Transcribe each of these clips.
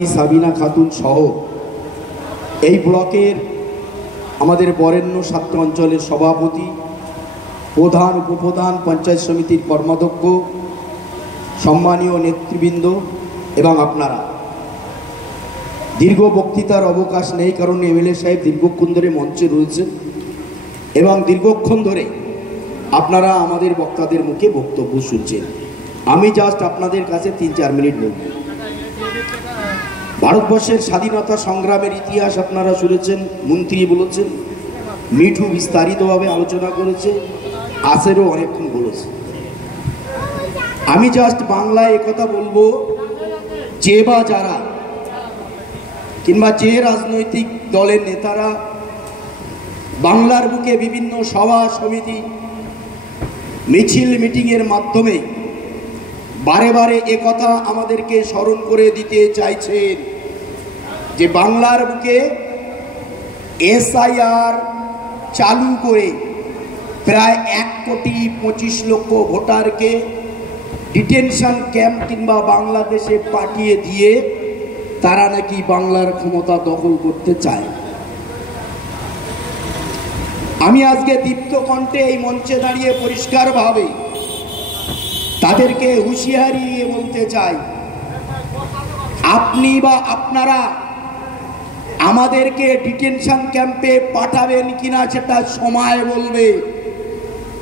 সাবিনা খাতুন সহ এই ব্লকের আমাদের বরেণ্য ছাত্র অঞ্চলের সভাপতি, প্রধান, উপপ্রধান, পঞ্চায়েত সমিতির কর্মাধ্যক্ষ, সম্মানীয় নেতৃবৃন্দ এবং আপনারা, দীর্ঘ বক্তৃতার অবকাশ নেই কারণ এমএলএ সাহেব দীর্ঘক্ষণ ধরে মঞ্চে রয়েছেন এবং দীর্ঘক্ষণ ধরে আপনারা আমাদের বক্তাদের মুখে বক্তব্য শুনছেন। আমি জাস্ট আপনাদের কাছে 3-4 মিনিট বলব। ভারতবর্ষের স্বাধীনতা সংগ্রামের ইতিহাস আপনারা শুনেছেন, মন্ত্রী বলেছেন, মিঠু বিস্তারিতভাবে আলোচনা করেছে, আসেরও অনেকক্ষণ বলেছে। আমি জাস্ট বাংলায় একথা বলবো, যে বা যারা কিংবা যে রাজনৈতিক দলের নেতারা বাংলার বুকে বিভিন্ন সভা সমিতি মিছিল মিটিংয়ের মাধ্যমে বারে বারে একথা আমাদেরকে স্মরণ করে দিতে চাইছেন যে বাংলার বুকে এসআইআর চালু করে প্রায় 1,25,00,000 ভোটারকে ডিটেনশন ক্যাম্প কিংবা বাংলাদেশে পাঠিয়ে দিয়ে তারা নাকি বাংলার ক্ষমতা দখল করতে চায়। আমি আজকে দীপ্ত কণ্ঠে এই মঞ্চে দাঁড়িয়ে পরিষ্কারভাবে তাদেরকে হুঁশিয়ারি দিয়ে বলতে চাই, আপনি বা আপনারা আমাদেরকে ডিটেনশন ক্যাম্পে পাঠাবেন কিনা সেটা সময় বলবে,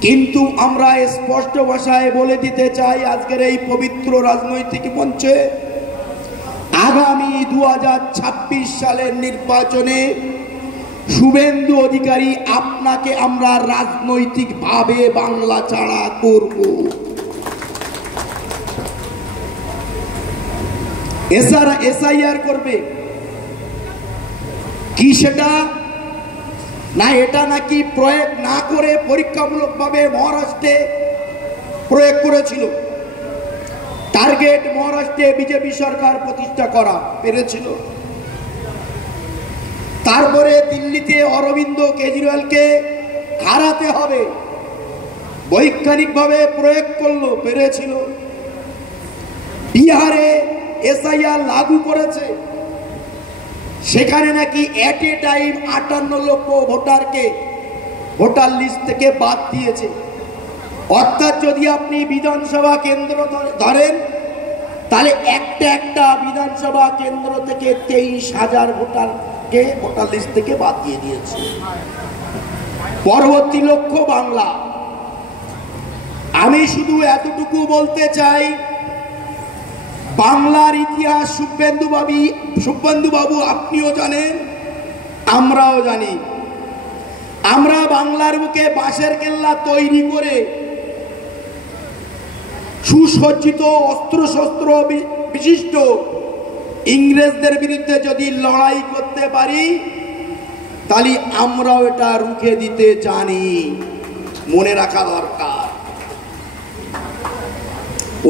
কিন্তু আমরা স্পষ্ট ভাষায় বলে দিতে চাই আজকের এই পবিত্র রাজনৈতিক মঞ্চে, আগামী 2026 সালের নির্বাচনে শুভেন্দু অধিকারী আপনাকে আমরা রাজনৈতিকভাবে বাংলা ছাড়া করব। এসআইআর করবে কি সেটা না, এটা নাকি প্রয়োগ না করে পরীক্ষামূলকভাবে মহারাষ্ট্রে প্রয়োগ করেছিল। টার্গেট মহারাষ্ট্রে বিজেপি সরকার প্রতিষ্ঠা করা পেরেছিল। তারপরে দিল্লিতে অরবিন্দ কেজরিওয়ালকে হারাতে হবে, বৈজ্ঞানিকভাবে প্রয়োগ করলো, পেরেছিল। বিহারে এসআইআর লাগু করেছে, সেখানে নাকি এট এ টাইম 58 লক্ষ ভোটারকে ভোটার লিস্ট থেকে বাদ দিয়েছে। অর্থাৎ যদি আপনি বিধানসভা কেন্দ্র ধরেন তাহলে একটা বিধানসভা কেন্দ্র থেকে 23,000 ভোটারকে ভোটার লিস্ট থেকে বাদ দিয়ে দিয়েছে। পরবর্তী লক্ষ্য বাংলা। আমি শুধু এতটুকু বলতে চাই, বাংলার ইতিহাস শুভেন্দু বাবু আপনিও জানেন, আমরাও জানি। আমরা বাংলার বুকে বাঁশের কেল্লা তৈরি করে সুসজ্জিত অস্ত্রশস্ত্র বিশিষ্ট ইংরেজদের বিরুদ্ধে যদি লড়াই করতে পারি তাহলে আমরাও এটা রুখে দিতে জানি, মনে রাখা দরকার।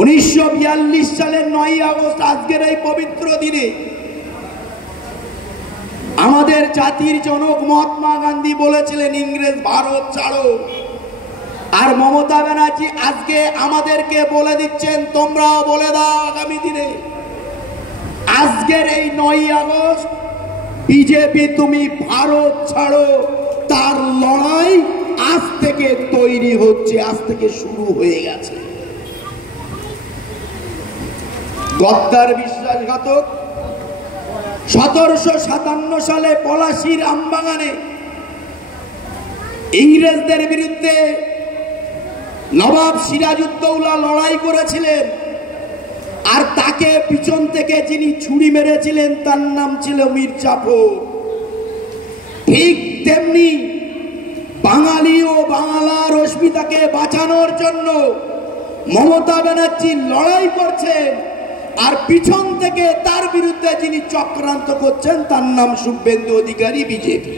1942 সালের 9 আগস্ট আজকের এই পবিত্র দিনে আমাদের জাতির জনক মহাত্মা গান্ধী বলেছিলেন ইংরেজ ভারত ছাড়ো। আর মমতা ব্যানার্জি আজকে আমাদেরকে বলে দিচ্ছেন তোমরাও বলে দাও আগামী দিনে। আজকের এই 9 আগস্ট বিজেপি তুমি ভারত ছাড়ো, তার লড়াই আজ থেকে তৈরি হচ্ছে, আজ থেকে শুরু হয়ে গেছে। গদ্দার বিশ্বাসঘাতক 1757 সালে পলাশীর আমবাগানে ইংরেজদের বিরুদ্ধে নবাব সিরাজউদ্দৌলা লড়াই করেছিলেন, আর তাকে পিছন থেকে যিনি ছুরি মেরেছিলেন তার নাম ছিল মীর জাফর। ঠিক তেমনি বাঙালি ও বাংলার অস্মিতাকে বাঁচানোর জন্য মমতা ব্যানার্জি লড়াই করছেন, আর পিছন থেকে তার বিরুদ্ধে যিনি চক্রান্ত করছেন তার নাম শুভেন্দু অধিকারী, বিজেপি।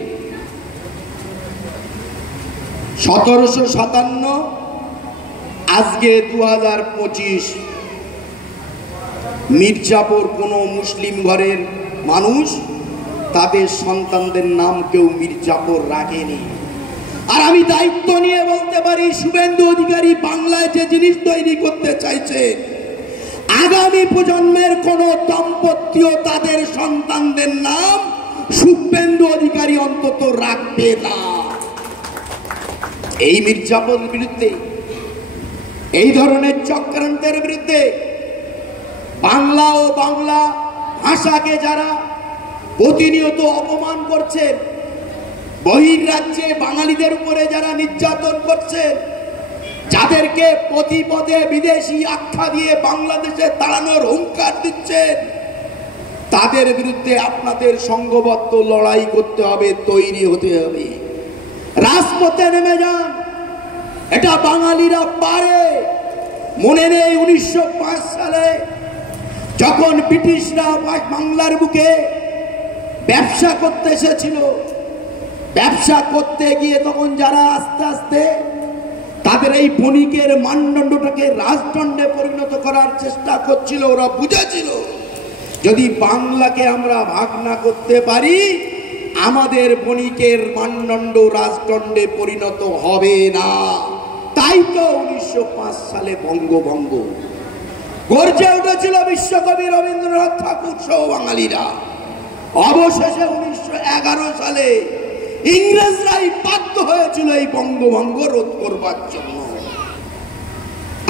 1757 আজকে 2025। মীর জাফর কোনো মুসলিম ঘরের মানুষ, তাদের সন্তানদের নাম কেউ মীর জাফর রাখেনি। আর আমি দায়িত্ব নিয়ে বলতে পারি শুভেন্দু অধিকারী বাংলায় যে জিনিস তৈরি করতে চাইছে আগামী প্রজন্মের কোন দম্পতিও তাদের সন্তানদের নাম শুভেন্দু অধিকারী অন্তত রাখবে না। এই মির্জাফরের বিরুদ্ধে, এই ধরনের চক্রান্তের বিরুদ্ধে বাংলা ও বাংলা ভাষাকে যারা প্রতিনিয়ত অপমান করছেন, বহির্রাজ্যে বাঙালিদের উপরে যারা নির্যাতন করছেন, যাদেরকে প্রতিপদে বিদেশি আখ্যা দিয়ে বাংলাদেশে তাড়ানোর হুঙ্কার দিচ্ছেন, তাদের বিরুদ্ধে আপনাদের সংঘবদ্ধ লড়াই করতে হবে, তৈরি হতে হবে, রাজপথে নেমে যান। এটা বাঙালিরা পারে। মনে নেই 1905 সালে যখন ব্রিটিশরা বাংলার বুকে ব্যবসা করতে এসেছিল, ব্যবসা করতে গিয়ে তখন যারা আস্তে আস্তে তাদের এই বণিকের মানদণ্ডটাকে রাজদণ্ডে পরিণত করার চেষ্টা করছিল, ওরা বুঝেছিল যদি বাংলাকে আমরা ভাগ না করতে পারি আমাদের বণিকের মানদণ্ড রাজদণ্ডে পরিণত হবে না। তাই তো 1905 সালে বঙ্গভঙ্গ গর্জে উঠেছিল বিশ্বকবি রবীন্দ্রনাথ ঠাকুর সহ বাঙালিরা। অবশেষে 1911 সালে ইংরেজরাই বাধ্য হয়েছিল এই বঙ্গভঙ্গ রোধ করবার জন্য।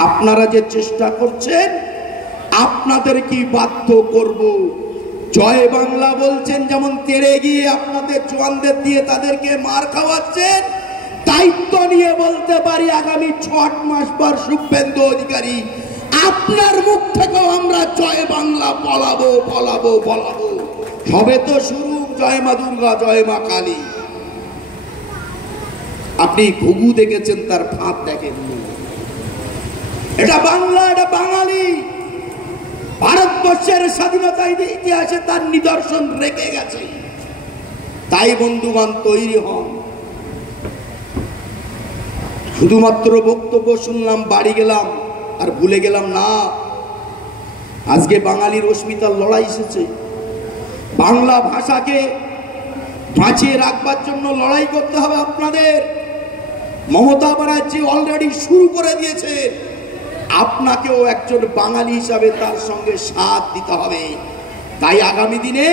আপনারা যে চেষ্টা করছেন, আপনাদের কি বাধ্য করব? জয় বাংলা বলছেন, যেমন তেড়ে গিয়ে আপনাদের জওয়ানদের দিয়ে তাদেরকে মার খাওয়াচ্ছেন, দায়িত্ব নিয়ে বলতে পারি আগামী 6 মাস পর শুভেন্দু অধিকারী আপনার মুখ থেকেও আমরা জয় বাংলা বলাবো বলাবো বলাবো। সবে তো শুরু, জয় মা দুর্গা, জয় মা কালী। আপনি ঘুঘু দেখেছেন, তার ফাঁদ দেখেননি। এটা বাংলা, এটা বাঙালি। ভারতবর্ষের স্বাধীনতা ইতিহাসে তার নিদর্শন রেখে গেছে। তাই বন্ধুগণ তৈরি হন। শুধুমাত্র বক্তব্য শুনলাম, বাড়ি গেলাম আর ভুলে গেলাম না, আজকে বাঙালির অস্মিতার লড়াই এসেছে। বাংলা ভাষাকে বাঁচিয়ে রাখবার জন্য লড়াই করতে হবে আপনাদের। মমতা ব্যানার্জি অলরেডি শুরু করে দিয়েছে, আপনাকেও একজন বাঙালি হিসাবে তার সঙ্গে সাথ দিতে হবে। তাই আগামী দিনে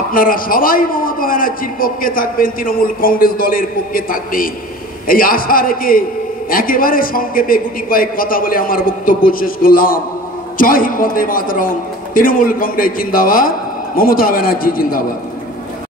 আপনারা সবাই মমতা ব্যানার্জির পক্ষে থাকবেন, তৃণমূল কংগ্রেস দলের পক্ষে থাকবেন, এই আশা রেখে একেবারে সংক্ষেপে গুটি কয়েক কথা বলে আমার বক্তব্য শেষ করলাম। জয় হিন্দ, বন্দে মাতরম। তৃণমূল কংগ্রেস জিন্দাবাদ, মমতা ব্যানার্জি জিন্দাবাদ।